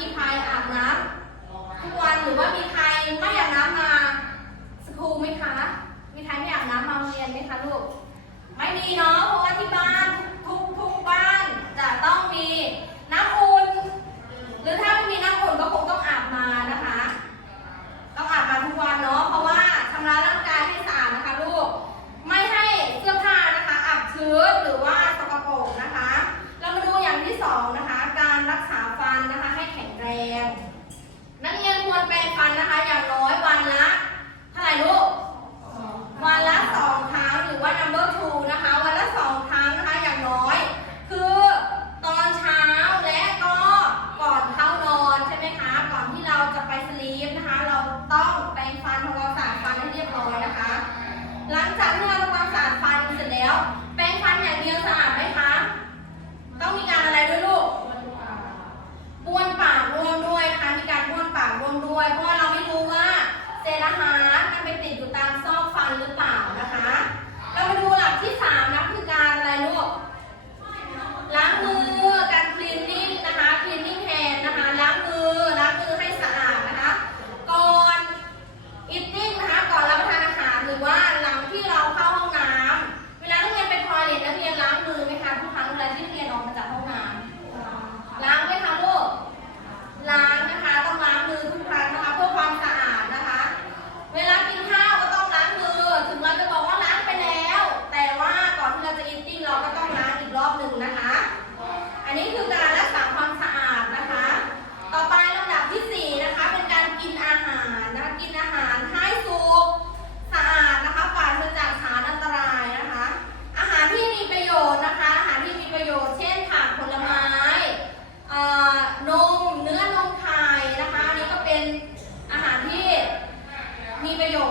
มีใครอาบน้ำทุกวันหรือว่ามีใครไม่อาบน้ำมาสคูลไหมคะ มีใครไม่อาบน้ำมาเรียนไหมคะลูก ไม่มีเนาะเพราะว่าที่บ้านทุกทุกบ้านจะต้องมีน้ำอุ่น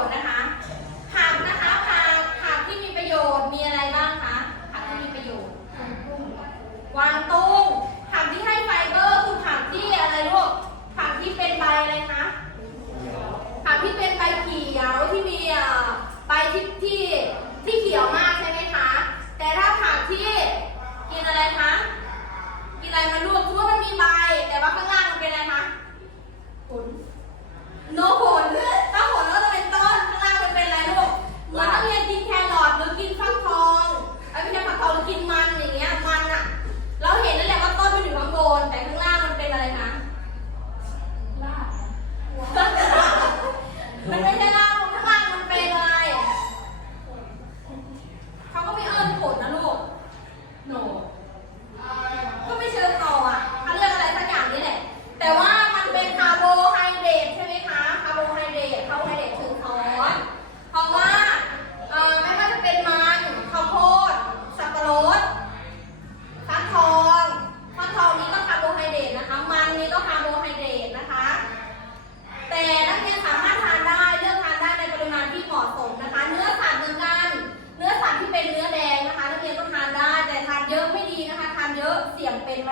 ชน์นะคะ ผักนะคะผักผักที่มีประโยชน์มีอะไรบ้างคะผักที่มีประโยชน์วางตุ้งผักที่ให้ไฟเบอร์คือผักที่อะไรลูกผักที่เป็นใบอะไรคะผักที่เป็นใบเขียวที่มีใบที่ที่ที่เขียวมากใช่ไหมคะ แต่ถ้าผักที่กินอะไรคะกินอะไรมาลูกทุกมันมีใบแต่ว่าข้างล่าง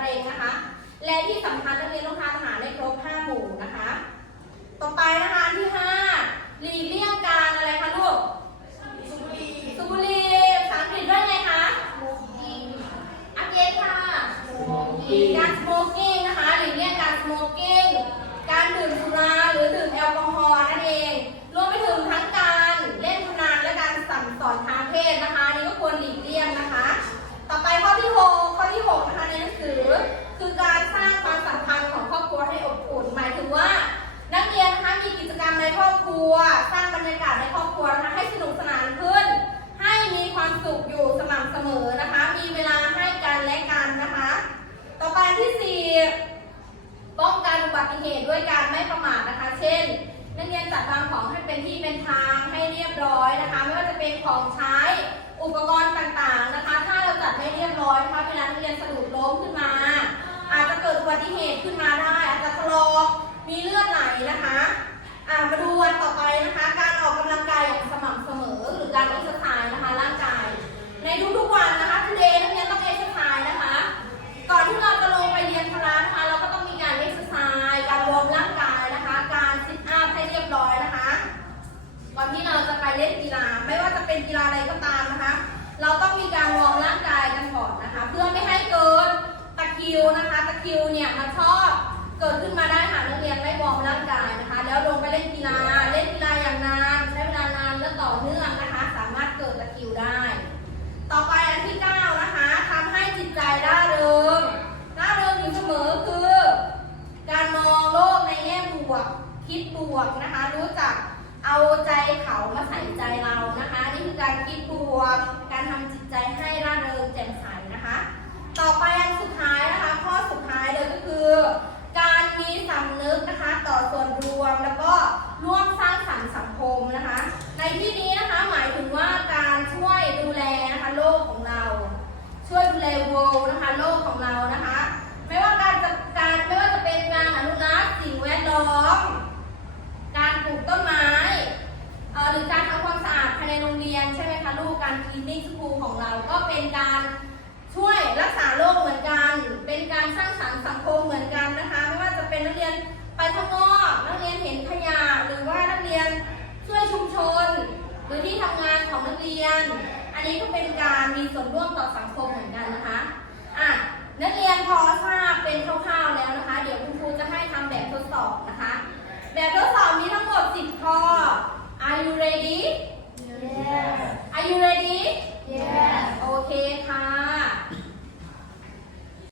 เองนะคะ และที่สำคัญนักเรียนต้องทานอาหารในครบ5หมู่นะคะ ต่อไปนะคะที่ 5 หลีกเลี่ยงการอะไรคะลูกสูบุรีสูบบุหรี่ภาษาอังกฤษว่าไงคะอาพเดค่ะการสโมกกิ้งนะคะหรือเลี่ยงการสโมกกิ้งการดื่มสุราหรือดื่มแอลกอฮอล์นั่นเองรวมไปถึงทั้งการเล่นพนันและการสั่งสอนทางเพศนะคะนี่ก็ควรหลีกเลี่ยงนะคะ อุปกรณ์ต่างๆนะคะ ถ้าเราจัดไม่เรียบร้อยนะคะเวลานักเรียนสะดุดล้มขึ้นมา อาจจะเกิดอุบัติเหตุขึ้นมาได้ อาจจะถลอกมีเลือดไหลนะคะมาดูวันต่อไปนะคะ การออกกำลังกายอย่างสม่ำเสมอ หรือการออ็กซ์ไซายนะคะร่างกาย ในทุกๆวันนะคะทุเดย์นักเรียนต้องเอ็กซ์ไซส์นะคะ ก่อนที่เราจะลงไปเรียนพละนะคะ เราก็ต้องมีการเอ็กซ์ไซส์การวอร์มร่างกายนะคะ การซิทอัพให้เรียบร้อยนะคะก่อนที่เราจะไปเล่นกีฬาไม่ว่าจะเป็นกีฬาอะไรก็ตามนะ เราต้องมีการวอร์มร่างกายกันก่อนนะคะ เพื่อไม่ให้เกิดตะคิวนะคะตะคิวเนี่ยมันชอบเกิดขึ้นมาได้หากนักเรียนไม่วอร์มร่างกายนะคะ แล้วลงไปเล่นกีฬาเล่นกีฬาอย่างนานใช้เวลานานและต่อเนื่องนะคะ สามารถเกิดตะคิวได้ ต่อไปอันที่9นะคะทำให้จิตใจร่าเริงร่าเริงอยู่เสมอคือ การมองโลกในแง่บวก คิดบวกนะคะ รู้จัก เอาใจเขามาใส่ใจเรานะคะ นี่คือการคิดบวก การทำจิตใจให้ร่าเริงแจ่มใสนะคะ ต่อไปอันสุดท้ายนะคะ ข้อสุดท้ายเลยก็คือ การมีสำนึกนะคะต่อส่วนรวมแล้วก็ร่วมสร้างสรรค์สังคมนะคะ ในที่นี้นะคะหมายถึงว่าการช่วยดูแลนะคะโลกของเรา ช่วยดูแลโวลนะคะโลกของเรานะคะ หรือที่ทำงานของนักเรียน อันนี้ก็เป็นการมีส่วนร่วมต่อสังคมเหมือนกันนะคะอะนักเรียนพอทราบเป็นคร่าว